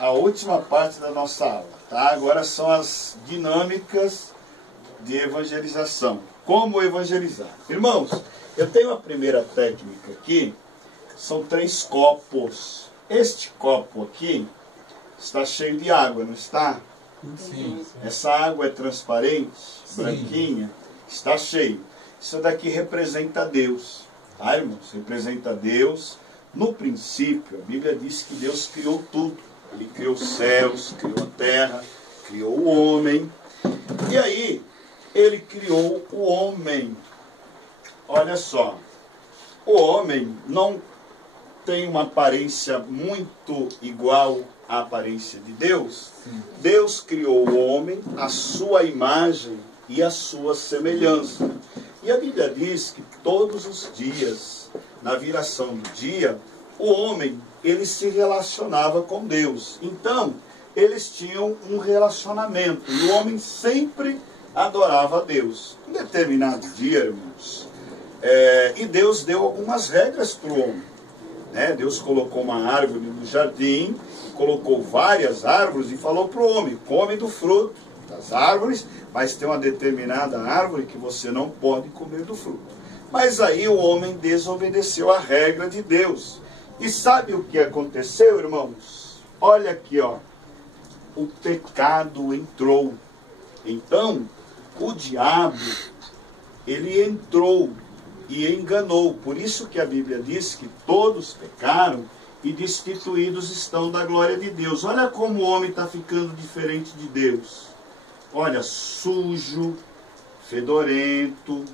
A última parte da nossa aula, tá? Agora são as dinâmicas de evangelização. Como evangelizar? Irmãos, eu tenho a primeira técnica aqui, são 3 copos. Este copo aqui está cheio de água, não está? Sim. Essa água é transparente, Sim. branquinha, está cheio. Isso daqui representa Deus, tá, irmãos? Representa Deus. No princípio, a Bíblia diz que Deus criou tudo. Ele criou os céus, criou a terra, criou o homem. E aí, ele criou o homem. Olha só, o homem não tem uma aparência muito igual à aparência de Deus. Deus criou o homem, a sua imagem e a sua semelhança. E a Bíblia diz que todos os dias, na viração do dia, o homem, ele se relacionava com Deus. Então, eles tinham um relacionamento. E o homem sempre adorava a Deus. Um determinado dia, irmãos, e Deus deu algumas regras para o homem. Deus colocou uma árvore no jardim, colocou várias árvores e falou para o homem: come do fruto das árvores, mas tem uma determinada árvore que você não pode comer do fruto. Mas aí o homem desobedeceu a regra de Deus. E sabe o que aconteceu, irmãos? Olha aqui, ó. O pecado entrou. Então, o diabo, ele entrou e enganou. Por isso que a Bíblia diz que todos pecaram e destituídos estão da glória de Deus. Olha como o homem está ficando diferente de Deus. Olha, sujo, fedorento,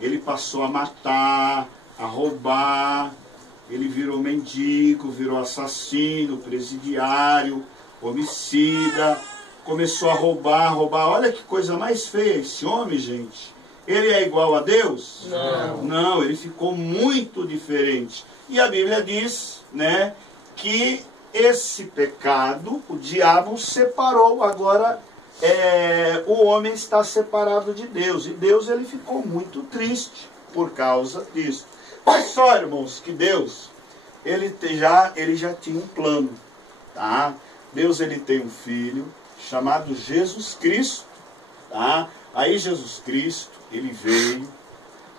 ele passou a matar, a roubar, ele virou mendigo, virou assassino, presidiário, homicida, começou a roubar. Olha que coisa mais feia esse homem, gente. Ele é igual a Deus? Não. Não, ele ficou muito diferente. E a Bíblia diz, que esse pecado, o diabo separou. Agora, o homem está separado de Deus. E Deus, ele ficou muito triste por causa disso. Mas só, irmãos, que Deus, ele já tinha um plano, tá? Deus, ele tem um filho chamado Jesus Cristo, tá? Aí Jesus Cristo, ele veio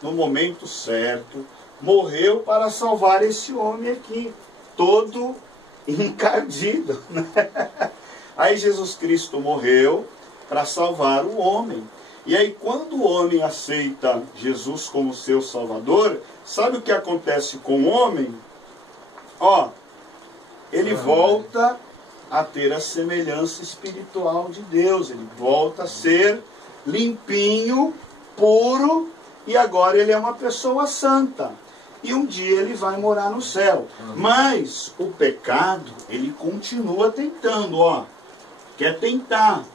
no momento certo, morreu para salvar esse homem aqui, todo encardido, Aí Jesus Cristo morreu para salvar o homem. E aí quando o homem aceita Jesus como seu Salvador, sabe o que acontece com o homem? Ele volta a ter a semelhança espiritual de Deus. Ele volta a ser limpinho, puro, e agora ele é uma pessoa santa. E um dia ele vai morar no céu. Mas o pecado, ele continua tentando, quer tentar.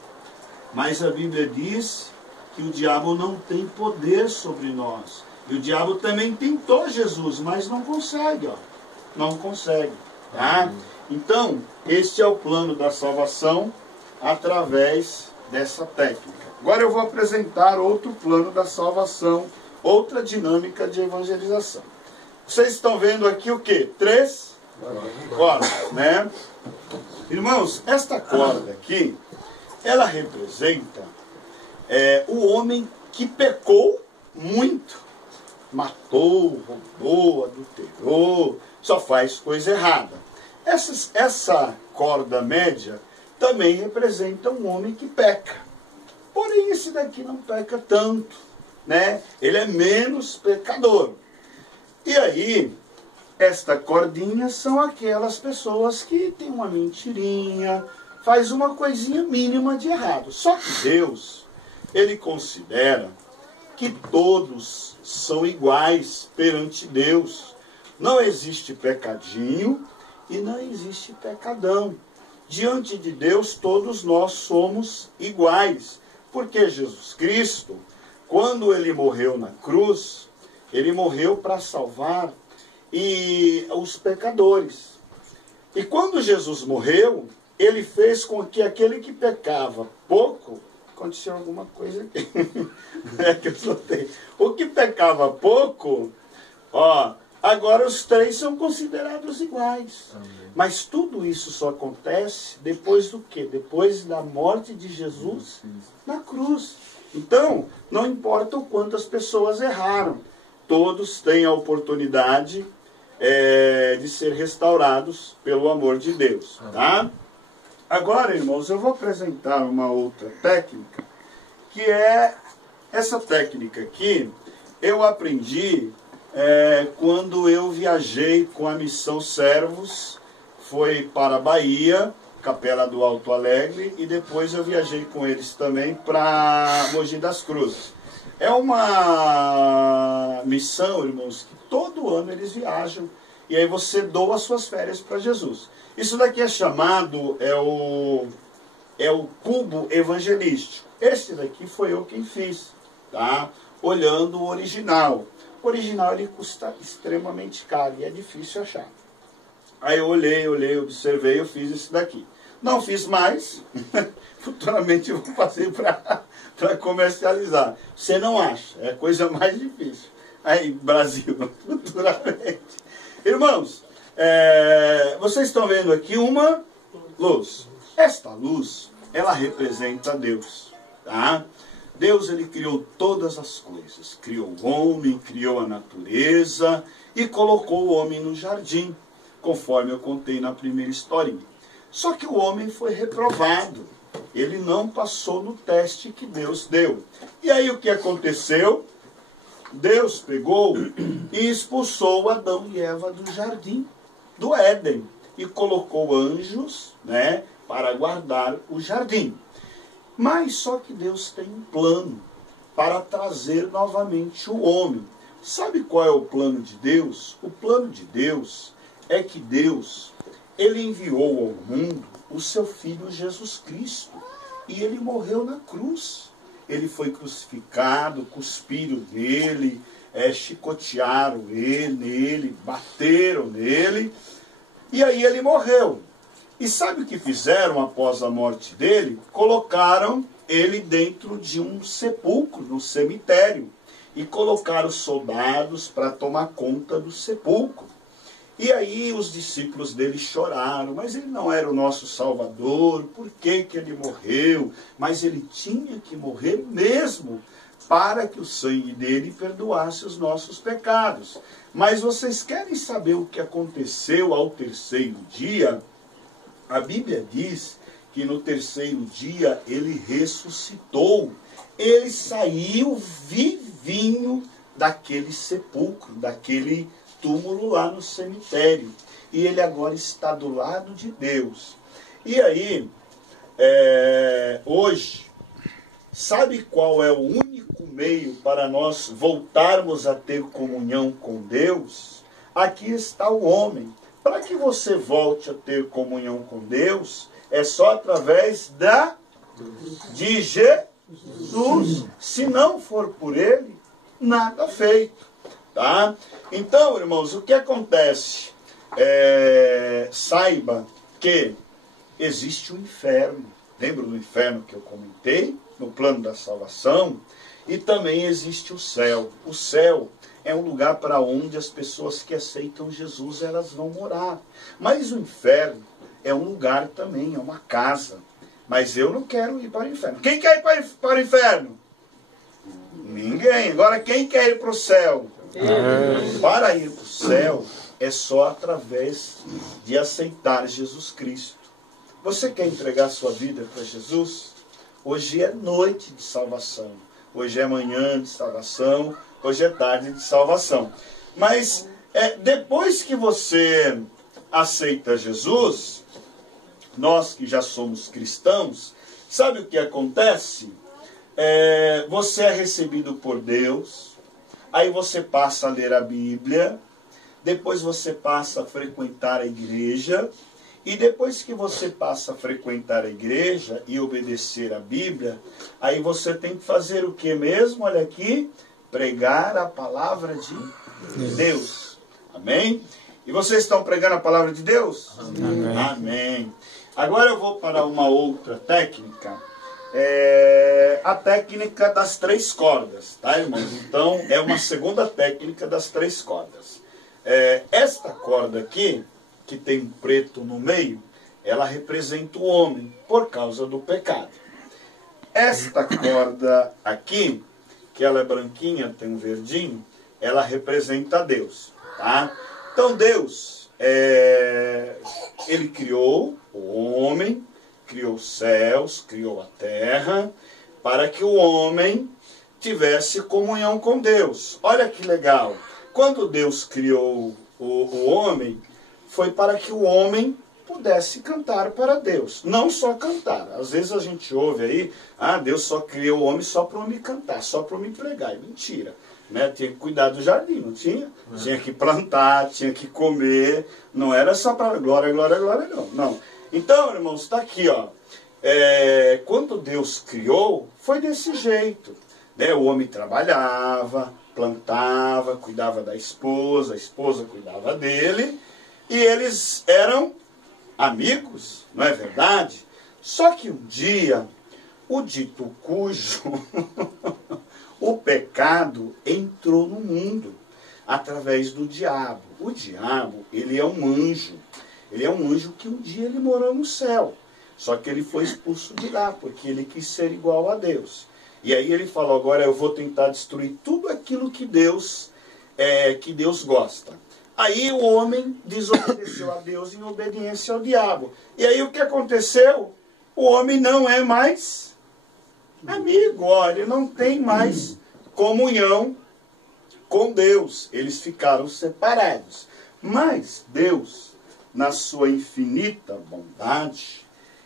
Mas a Bíblia diz que o diabo não tem poder sobre nós. E o diabo também tentou Jesus, mas não consegue, não consegue, tá? Então, este é o plano da salvação através dessa técnica. Agora eu vou apresentar outro plano da salvação, outra dinâmica de evangelização. Vocês estão vendo aqui o quê? 3 cordas, Irmãos, esta corda aqui, ela representa o homem que pecou muito. Matou, roubou, adulterou, só faz coisa errada. Essa corda média também representa um homem que peca. Porém, esse daqui não peca tanto, Ele é menos pecador. E aí, esta cordinha são aquelas pessoas que têm uma mentirinha, faz uma coisinha mínima de errado. Só que Deus, ele considera que todos são iguais perante Deus. Não existe pecadinho e não existe pecadão. Diante de Deus, todos nós somos iguais. Porque Jesus Cristo, quando ele morreu na cruz, ele morreu para salvar os pecadores. E quando Jesus morreu, ele fez com que aquele que pecava pouco... Aconteceu alguma coisa aqui. Que eu soltei. O que pecava pouco, Agora os três são considerados iguais. Amém. Mas tudo isso só acontece depois do quê? Depois da morte de Jesus na cruz. Então, não importa o quanto as pessoas erraram, todos têm a oportunidade de ser restaurados pelo amor de Deus. Tá? Agora, irmãos, eu vou apresentar uma outra técnica, que é essa técnica aqui. Eu aprendi quando eu viajei com a Missão Servos, foi para a Bahia, Capela do Alto Alegre, e depois eu viajei com eles também para Mogi das Cruzes. É uma missão, irmãos, que todo ano eles viajam, e aí você doa as suas férias para Jesus. Isso daqui é chamado, é o cubo evangelístico. Esse daqui foi eu quem fiz, tá? Olhando o original. O original ele custa extremamente caro e é difícil achar. Aí eu olhei, observei, eu fiz esse daqui. Não fiz mais, futuramente eu vou fazer para comercializar. Você não acha, é a coisa mais difícil. Aí, Brasil, futuramente. Irmãos, vocês estão vendo aqui uma luz. Esta luz, ela representa Deus, tá? Deus, ele criou todas as coisas. Criou o homem, criou a natureza e colocou o homem no jardim, conforme eu contei na primeira historinha. Só que o homem foi reprovado. Ele não passou no teste que Deus deu. E aí o que aconteceu? Deus pegou e expulsou Adão e Eva do jardim, do Éden, e colocou anjos, né, para guardar o jardim. Mas só que Deus tem um plano para trazer novamente o homem. Sabe qual é o plano de Deus? O plano de Deus é que Deus, ele enviou ao mundo o seu Filho Jesus Cristo. E ele morreu na cruz. Ele foi crucificado, cuspiram nele, chicotearam nele, bateram nele. E aí ele morreu. E sabe o que fizeram após a morte dele? Colocaram ele dentro de um sepulcro, no cemitério. E colocaram soldados para tomar conta do sepulcro. E aí os discípulos dele choraram, mas ele não era o nosso Salvador, por que que ele morreu? Mas ele tinha que morrer mesmo, para que o sangue dele perdoasse os nossos pecados. Mas vocês querem saber o que aconteceu ao terceiro dia? A Bíblia diz que no terceiro dia ele ressuscitou. Ele saiu vivinho daquele sepulcro, daquele túmulo lá no cemitério. E ele agora está do lado de Deus. E aí, hoje, sabe qual é o único meio para nós voltarmos a ter comunhão com Deus? Aqui está o homem. Para que você volte a ter comunhão com Deus, é só através de Jesus. Se não for por ele, nada feito. Tá? Então, irmãos, o que acontece? Saiba que existe o inferno. Lembra do inferno que eu comentei? No plano da salvação. E também existe o céu. O céu é um lugar para onde as pessoas que aceitam Jesus, elas vão morar. Mas o inferno é um lugar também, é uma casa. Mas eu não quero ir para o inferno. Quem quer ir para o inferno? Ninguém. Agora, quem quer ir para o céu? Para ir para o céu é só através de aceitar Jesus Cristo. Você quer entregar sua vida para Jesus? Hoje é noite de salvação. Hoje é manhã de salvação. Hoje é tarde de salvação. Mas depois que você aceita Jesus, nós que já somos cristãos, sabe o que acontece? Você é recebido por Deus. Aí você passa a ler a Bíblia, depois você passa a frequentar a igreja, e depois que você passa a frequentar a igreja e obedecer a Bíblia, aí você tem que fazer o que mesmo? Olha aqui, pregar a palavra de Deus. Amém? E vocês estão pregando a palavra de Deus? Amém. Amém. Agora eu vou para uma outra técnica. A técnica das 3 cordas, tá, irmãos? Então, é uma segunda técnica das 3 cordas. Esta corda aqui, que tem um preto no meio, ela representa o homem, por causa do pecado. Esta corda aqui, que ela é branquinha, tem um verdinho, ela representa Deus. Tá? Então Deus, Ele criou o homem, criou os céus, criou a terra, para que o homem tivesse comunhão com Deus. Olha que legal. Quando Deus criou o homem, foi para que o homem pudesse cantar para Deus. Não só cantar. Às vezes a gente ouve aí, Deus só criou o homem só para o homem cantar, só para o homem pregar. É mentira. Né? Tinha que cuidar do jardim, não tinha? Tinha que plantar, tinha que comer. Não era só para glória, glória, glória, não. Então, irmãos, está aqui, ó. Quando Deus criou, foi desse jeito. Né? O homem trabalhava, plantava, cuidava da esposa, a esposa cuidava dele, e eles eram amigos, não é verdade? Só que um dia, o dito cujo, o pecado entrou no mundo, através do diabo. O diabo, ele é um anjo. Ele é um anjo que um dia ele morou no céu. Só que ele foi expulso de lá, porque ele quis ser igual a Deus. E aí ele falou, agora eu vou tentar destruir tudo aquilo que Deus gosta. Aí o homem desobedeceu a Deus em obediência ao diabo. E aí o que aconteceu? O homem não é mais amigo, olha, ele não tem mais comunhão com Deus. Eles ficaram separados. Mas Deus, na sua infinita bondade,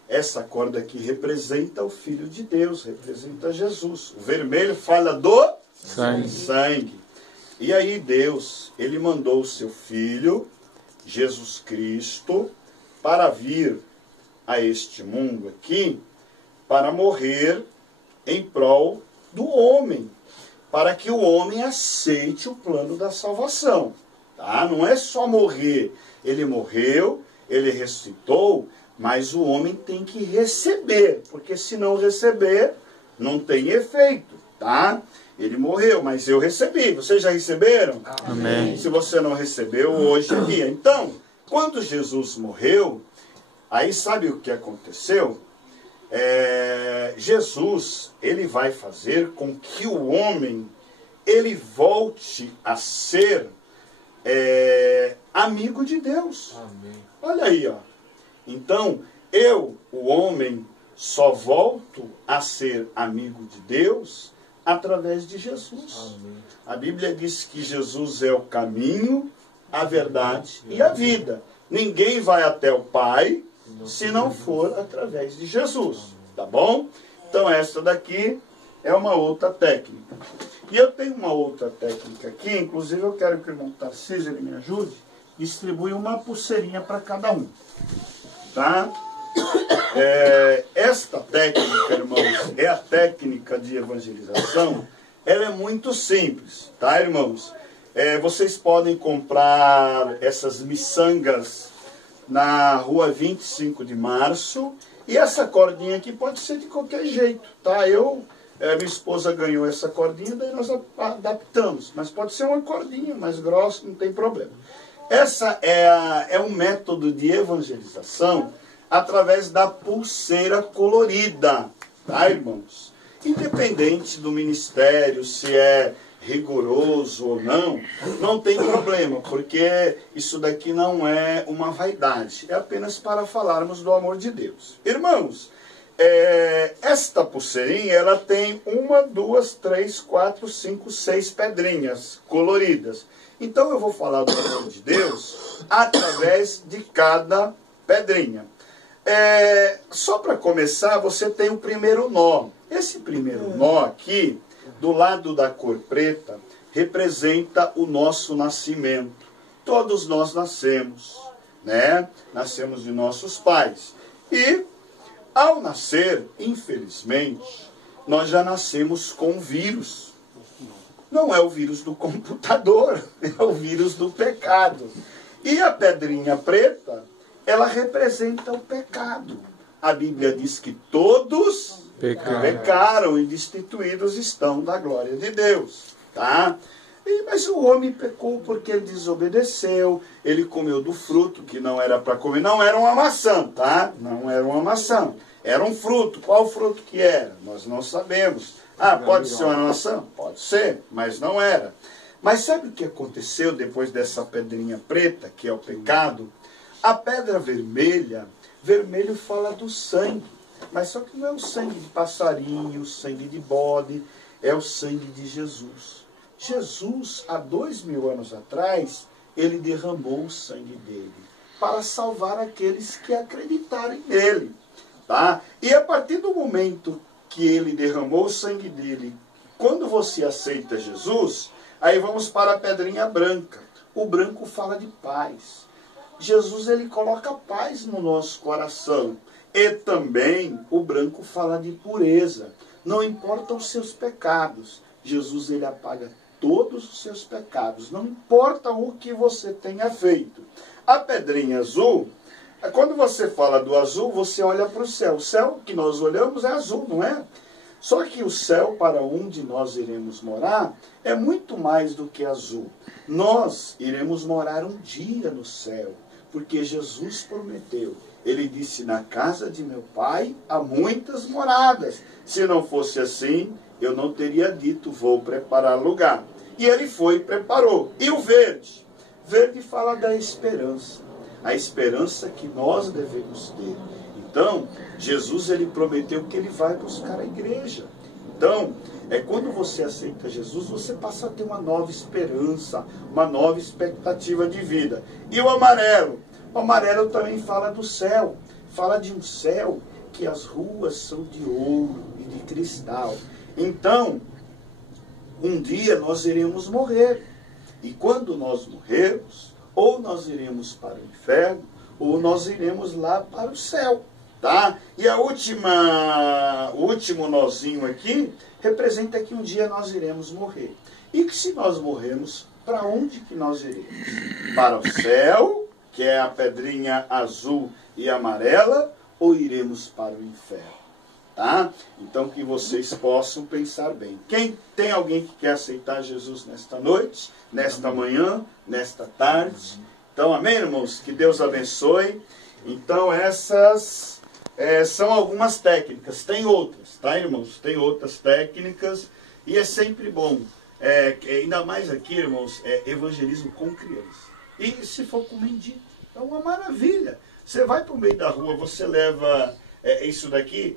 essa corda aqui representa o Filho de Deus, representa Jesus. O vermelho fala do sangue. E aí Deus, Ele mandou o seu Filho, Jesus Cristo, para vir a este mundo aqui, para morrer em prol do homem, para que o homem aceite o plano da salvação. Tá? Não é só morrer. Ele morreu, Ele ressuscitou, mas o homem tem que receber, porque se não receber, não tem efeito, tá? Ele morreu, mas eu recebi. Vocês já receberam? Amém. Se você não recebeu, hoje é dia. Então, quando Jesus morreu, aí sabe o que aconteceu? Jesus, ele vai fazer com que o homem, ele volte a ser amigo de Deus. Amém. Olha aí, ó. Então, o homem, só volto a ser amigo de Deus através de Jesus. Amém. A Bíblia diz que Jesus é o caminho, a verdade e a vida. Ninguém vai até o Pai se não for através de Jesus. Tá bom? Então, essa daqui é uma outra técnica. E eu tenho uma outra técnica aqui, inclusive eu quero que o irmão Tarcísio ele me ajude, distribui uma pulseirinha para cada um. Tá? Esta técnica, irmãos, é a técnica de evangelização. Ela é muito simples, tá, irmãos? Vocês podem comprar essas miçangas na rua 25 de março. E essa cordinha aqui pode ser de qualquer jeito, tá? Minha esposa ganhou essa cordinha, daí nós adaptamos. Mas pode ser uma cordinha mais grossa, não tem problema. Essa é um método de evangelização através da pulseira colorida, tá, irmãos? Independente do ministério, se é rigoroso ou não tem problema, porque isso daqui não é uma vaidade, é apenas para falarmos do amor de Deus. Irmãos, esta pulseirinha, ela tem 1, 2, 3, 4, 5, 6 pedrinhas coloridas. Então eu vou falar do amor de Deus através de cada pedrinha. Só para começar, você tem o primeiro nó. Esse primeiro nó aqui, do lado da cor preta, representa o nosso nascimento. Todos nós nascemos, né? Nascemos de nossos pais. E, ao nascer, infelizmente, nós já nascemos com vírus. Não é o vírus do computador, é o vírus do pecado. E a pedrinha preta, ela representa o pecado. A Bíblia diz que todos pecaram e destituídos estão da glória de Deus. Tá? Mas o homem pecou porque ele desobedeceu, ele comeu do fruto que não era para comer. Não era uma maçã, tá? Não era uma maçã. Era um fruto. Qual fruto que era? Nós não sabemos. Ah, pode ser uma maçã? Pode ser, mas não era. Mas sabe o que aconteceu depois dessa pedrinha preta, que é o pecado? A pedra vermelha, vermelho fala do sangue. Mas só que não é o sangue de passarinho, o sangue de bode, é o sangue de Jesus. Jesus, há 2000 anos atrás, ele derramou o sangue dele para salvar aqueles que acreditarem nele. Tá? E a partir do momento que ele derramou o sangue dele, quando você aceita Jesus, aí vamos para a pedrinha branca. O branco fala de paz. Jesus, ele coloca paz no nosso coração. E também o branco fala de pureza. Não importam os seus pecados. Jesus, ele apaga todos os seus pecados. Não importa o que você tenha feito. A pedrinha azul, quando você fala do azul, você olha para o céu. O céu que nós olhamos é azul, não é? Só que o céu para onde nós iremos morar é muito mais do que azul. Nós iremos morar um dia no céu, porque Jesus prometeu. Ele disse, na casa de meu pai há muitas moradas. Se não fosse assim, eu não teria dito, vou preparar lugar. E ele foi e preparou. E o verde? Verde fala da esperança. A esperança que nós devemos ter. Então, Jesus, ele prometeu que ele vai buscar a igreja. Então, quando você aceita Jesus, você passa a ter uma nova esperança, uma nova expectativa de vida. E o amarelo? O amarelo também fala do céu. Fala de um céu que as ruas são de ouro e de cristal. Então, um dia nós iremos morrer. E quando nós morrermos, ou nós iremos para o inferno, ou nós iremos lá para o céu. Tá? E o último nozinho aqui representa que um dia nós iremos morrer. E que se nós morrermos, para onde que nós iremos? Para o céu, que é a pedrinha azul e amarela, ou iremos para o inferno? Tá? Então que vocês possam pensar bem. Tem alguém que quer aceitar Jesus nesta noite, nesta manhã, nesta tarde? Então, amém, irmãos? Que Deus abençoe. Então, essas são algumas técnicas. Tem outras, tá, irmãos? Tem outras técnicas. E é sempre bom. Ainda mais aqui, irmãos, evangelismo com criança. E se for com mendigo, é uma maravilha. Você vai para o meio da rua, você leva isso daqui.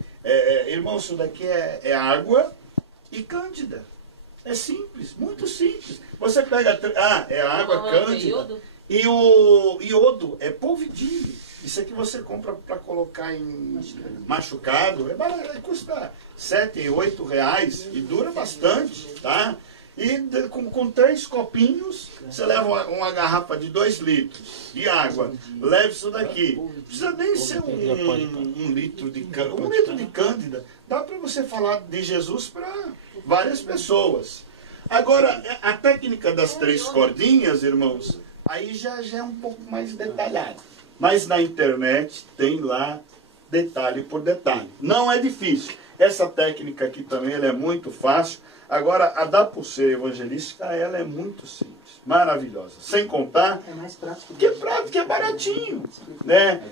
Irmão, isso daqui é água e cândida. É simples, muito simples. Você pega... é água cândida. E o iodo é polvidinho. Isso aqui você compra para colocar em machucado. Custa 7, 8 reais e dura bastante, tá? E com 3 copinhos, você leva uma garrafa de 2 litros de água. Leve isso daqui. Não precisa nem ser um litro de cândida. 1 litro de cândida. Dá para você falar de Jesus para várias pessoas. Agora, a técnica das 3 cordinhas, irmãos, aí já é um pouco mais detalhado. Mas na internet tem lá detalhe por detalhe. Não é difícil. Essa técnica aqui também ela é muito fácil. Agora, a da pulseira evangelística, ela é muito simples, maravilhosa. Sem contar que é prático, que é baratinho. Né?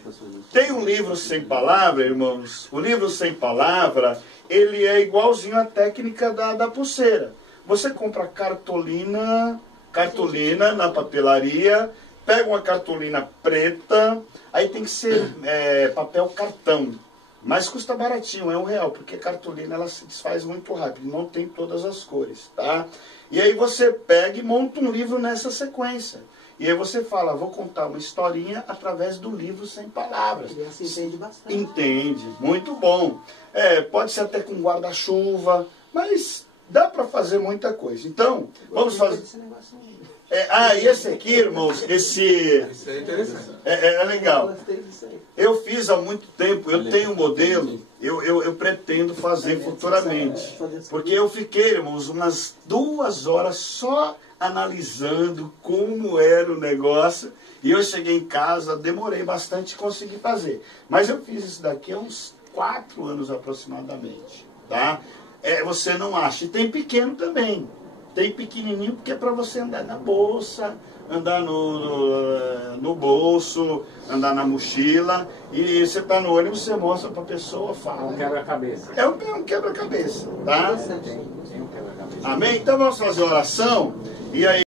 Tem um livro sem palavra, irmãos. O livro sem palavra, ele é igualzinho à técnica da pulseira. Você compra cartolina na papelaria, pega uma cartolina preta, aí tem que ser papel cartão. Mas custa baratinho, é R$1, porque a cartolina ela se desfaz muito rápido, não tem todas as cores, tá? E aí você pega e monta um livro nessa sequência. E aí você fala, vou contar uma historinha através do livro sem palavras. E assim entende bastante. Entende, muito bom. Pode ser até com guarda-chuva, mas dá para fazer muita coisa. Então, vamos fazer... e esse aqui, irmãos, Isso é interessante. É legal. Eu fiz há muito tempo, eu tenho um modelo, eu pretendo fazer futuramente. Porque eu fiquei, irmãos, umas 2 horas só analisando como era o negócio. E eu cheguei em casa, demorei bastante e consegui fazer. Mas eu fiz isso daqui há uns 4 anos aproximadamente. Tá? Você não acha. E tem pequeno também. Tem pequenininho porque é para você andar na bolsa, andar no bolso, andar na mochila. E você está no ônibus, você mostra para a pessoa, fala. Um quebra-cabeça. É um quebra-cabeça, tá? Tem um quebra-cabeça. Amém? Então vamos fazer oração. E aí